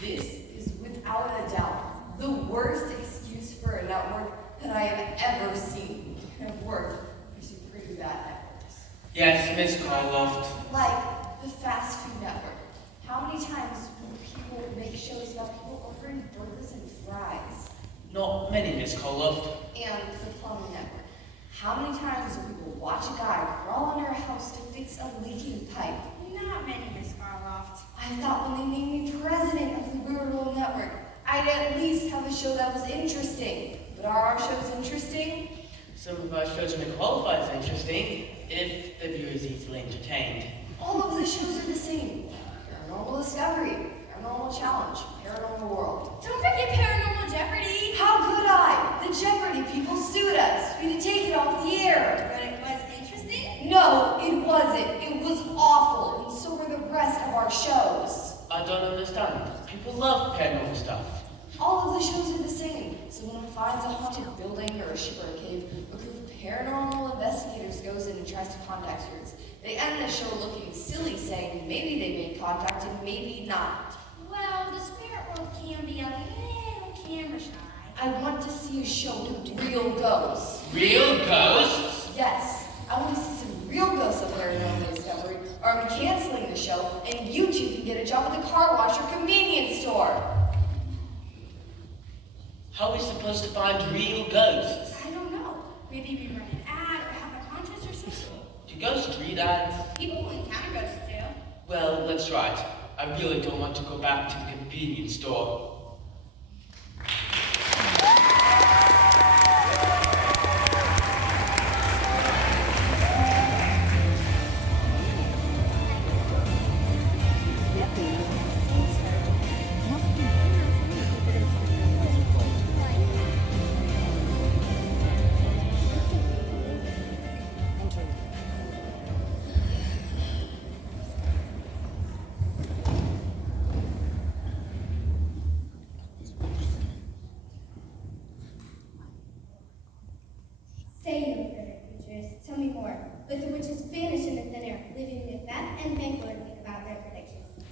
This is without a doubt the worst excuse for a network that I have ever seen. And work gives you pretty bad networks. Yes, Miss Karloff. Like the fast food network. How many times do people make shows about people ordering burgers and fries? Not many, Miss Karloff. And the plumbing network. How many times do people watch a guy crawl under a house to fix a leaking pipe? Not many, Miss Karloff. I thought when they made me president of the Weird World Network, I'd at least have a show that was interesting. But are our shows interesting? Some of our shows may qualify as interesting if the viewer is easily entertained. All of the shows are the same. Paranormal Discovery, Paranormal Challenge, Paranormal World. Don't forget Paranormal Jeopardy! How could I? The Jeopardy people sued us. We had to take it off the air. But it was interesting? No, it wasn't. It was awful, and so were the rest of our shows. I don't understand. People love paranormal stuff. All of the shows are the same. Someone finds a haunted building or a ship or a cave. A group of paranormal investigators goes in and tries to contact spirits. They end the show looking silly, saying maybe they made contact and maybe not. Well, the spirit world can be a little camera shy. I want to see a show with real ghosts. Real ghosts? Yes, I want to see some real ghosts of Paranormal Discovery, or I'm canceling the show, and you two can get a job at the car wash or convenience store. How are we supposed to find real ghosts? I don't know. Maybe we run an ad or have a contest or something. Do ghosts read ads? People who encounter ghosts do. Well, that's right. I really don't want to go back to the convenience store. Say no further, creatures. Tell me more. With the witches vanished in the thin air, leaving Macbeth and Banquo to think about their predictions.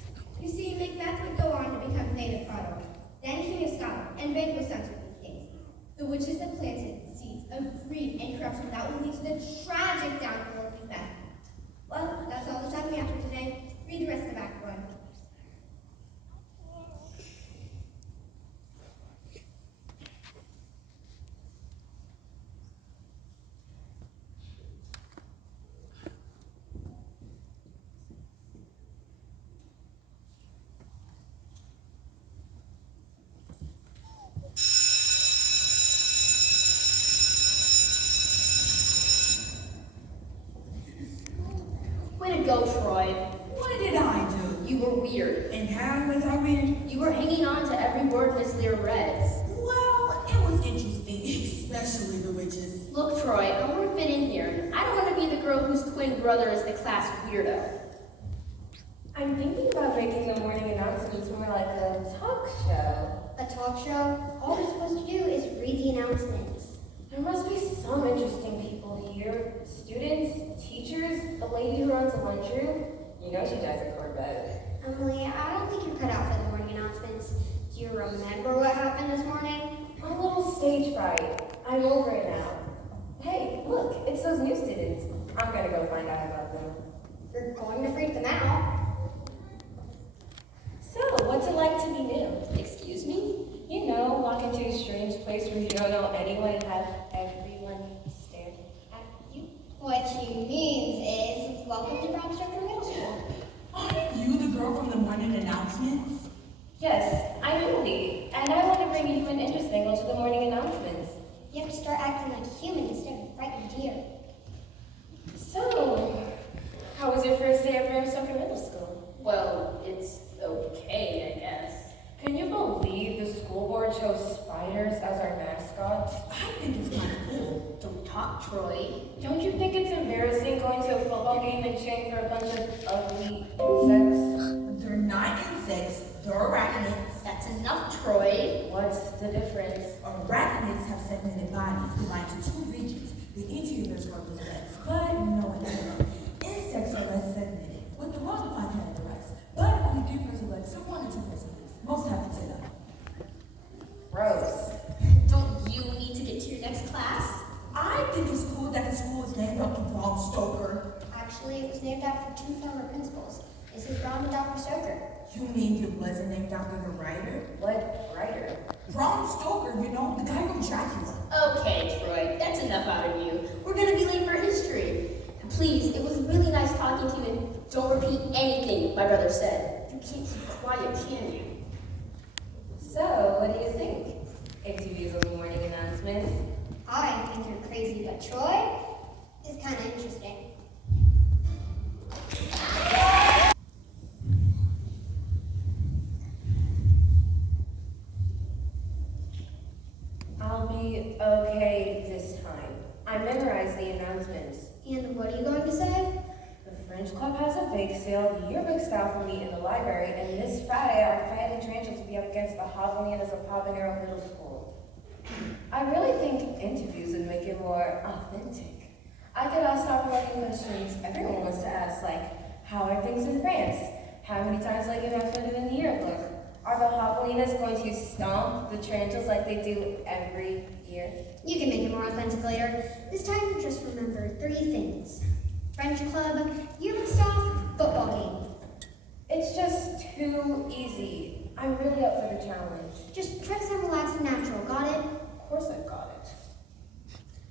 You see, Macbeth would go on to become Thane of Cawdor, then King of Scotland, and Banquo's sons would be kings. The witches have planted seeds of greed and corruption that will lead to the tragic downfall of Macbeth. Well, that's all the time we have for today. Read the rest of Act 1. Way to go, Troy. What did I do? You were weird. And how was I weird? You were hanging on to every word Miss Lear read. Well, it was interesting, especially the witches. Look, Troy, I want to fit in here. I don't want to be the girl whose twin brother is the class weirdo. I'm thinking about making the morning announcements more like a talk show. A talk show? All we're supposed to do is read the announcements. There must be some interesting people here. Students, teachers, a lady who runs a lunchroom. You know she drives a Corvette. Emily, I don't think you're cut out for the morning announcements. Do you remember what happened this morning? A little stage fright. I'm over it now. Hey, look, it's those new students. I'm gonna go find out about them. You're going to freak them out. So, what's it like to be new? Excuse me? You know, walk into a strange place where you don't know anyone and have everyone stare at you. What she means is, welcome to Brown Structure Middle School. Aren't you the girl from the morning announcements? Yes, I'm Emily, and I want to bring you an interest angle to the morning announcements. You have to start acting like a human instead of a frightened deer. So, how was your first day at Brown Structure Middle School? Well, it's okay, I guess. Can you believe the school board chose spiders as our mascots? I think it's kind of cool. Don't talk, Troy. Don't you think it's embarrassing going to a football game and cheering for a bunch of ugly insects? They're not insects, they're arachnids. That's enough, Troy. What's the difference? Arachnids have segmented bodies divided into two regions. The interior is called the legs, but no interior. Insects are less segmented, with the well-defined categorized, but only 3 pairs of legs and 1 or 2 pairs of legs. Most have Gross. Don't you need to get to your next class? I think it's cool that the school is named after Bram Stoker. Actually, it was named after two former principals, Mrs. Brown and Dr. Stoker. You mean it wasn't named after the writer? What writer? Bram Stoker, you know, the guy from Dracula. Okay, Troy, that's enough out of you. We're gonna be late for history. And please, it was really nice talking to you, and don't repeat anything my brother said. You can't keep quiet, can you? So, what do you think? Interviews over morning announcements? I think you're crazy, but Troy is kind of interesting. I'll be okay this time. I memorized the announcements. And what are you going to say? The French Club has a bake sale, the yearbook staff will meet in the library, and this Friday our fighting Tarantulas will be up against the Javelinas of Habanero Middle School. I really think interviews would make it more authentic. I could ask thought-provoking questions everyone wants to ask, like, how are things in France? How many times like have I put it in the yearbook? Are the Javelinas going to stomp the Tarantulas like they do every year? You can make it more authentic later. This time, just remember 3 things. French club, yearbook staff, football game. It's just too easy. I'm really up for the challenge. Just try to sound relaxed and natural, got it? Of course I got it.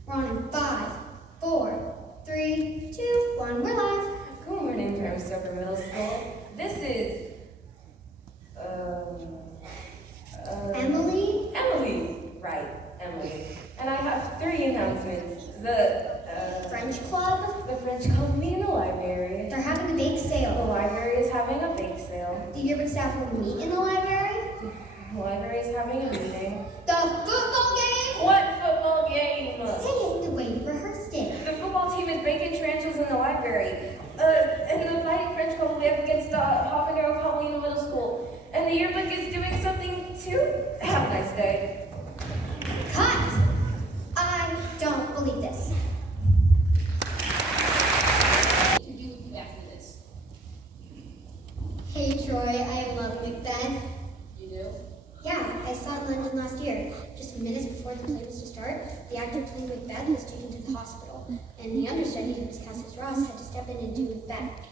We're on in 5, 4, 3, 2, 1, we're live. Good morning, from Stoker Middle School. This is, Emily? Emily. Right, Emily. And I have 3 announcements. French club? The French Club will meet in the library. They're having a bake The sale. library is having a bake sale. The yearbook staff will meet in the library. The library is having a meeting. The football game? What football game? Say it the way you rehearsed it. The football team is baking tarantulas in the library. And the fighting French Club will be up against the Habanero Paulina Middle School. And the yearbook is doing something too. Have a nice day. Cut! I don't believe this. To do after this. Hey Troy, I love Macbeth. You do? Yeah, I saw it in London last year. Just minutes before the play was to start, the actor playing Macbeth was taken to the hospital, and the understudy, who was cast as Ross, had to step in and do Macbeth.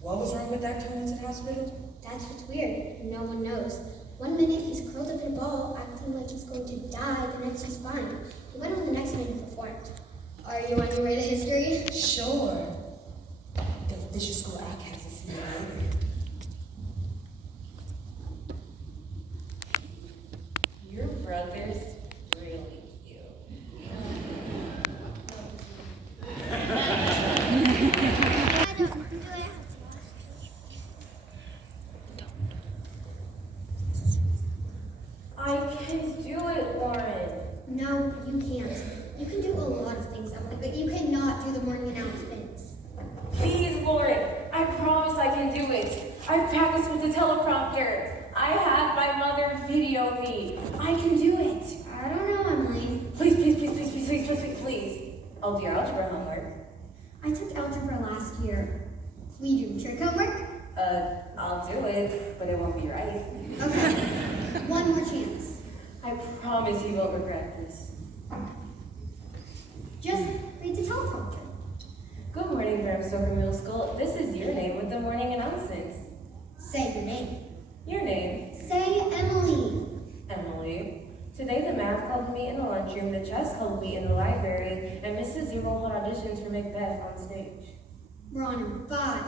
What was wrong with that turn into the hospital? That's what's weird. No one knows. One minute he's curled up in a ball, acting like he's going to die. The next he's fine. He went on the next minute and performed. Are you on your way to history? Sure. The official school outcast is here later. Your brother's really cute. I can do it, Lauren. No, you can't. You can do a lot of things, Emily, but you cannot do the morning announcements. Please, Lauren. I promise I can do it. I've practiced with the teleprompter. I had my mother video me. I can do it. I don't know, Emily. Please, please, please, please, please, please, please, please, please. I'll do your algebra homework. I took algebra last year. Will you do trick homework? I'll do it, but it won't be right. Okay. One more chance. I promise you won't regret this. Just read the teleprompter. Good morning, from Stoker Middle School. This is your name with the morning announcements. Say your name. Your name, Say Emily. Emily. Today the math club will meet in the lunchroom, the chess club will meet in the library, and Mrs. Zero will hold auditions for Macbeth on stage. We're on in 5,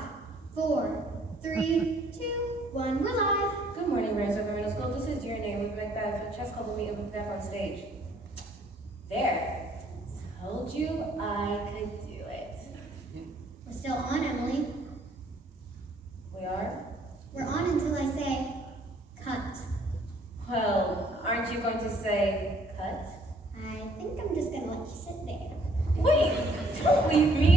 4, 3, 2, 1. We're live. Good morning, from Stoker Middle School. This is your name with Macbeth. The chess club will meet with Macbeth on stage. There. Told you I could do it. We're still on, Emily. We are? We're on until I say cut. Well, aren't you going to say cut? I think I'm just gonna let you sit there. Wait, don't leave me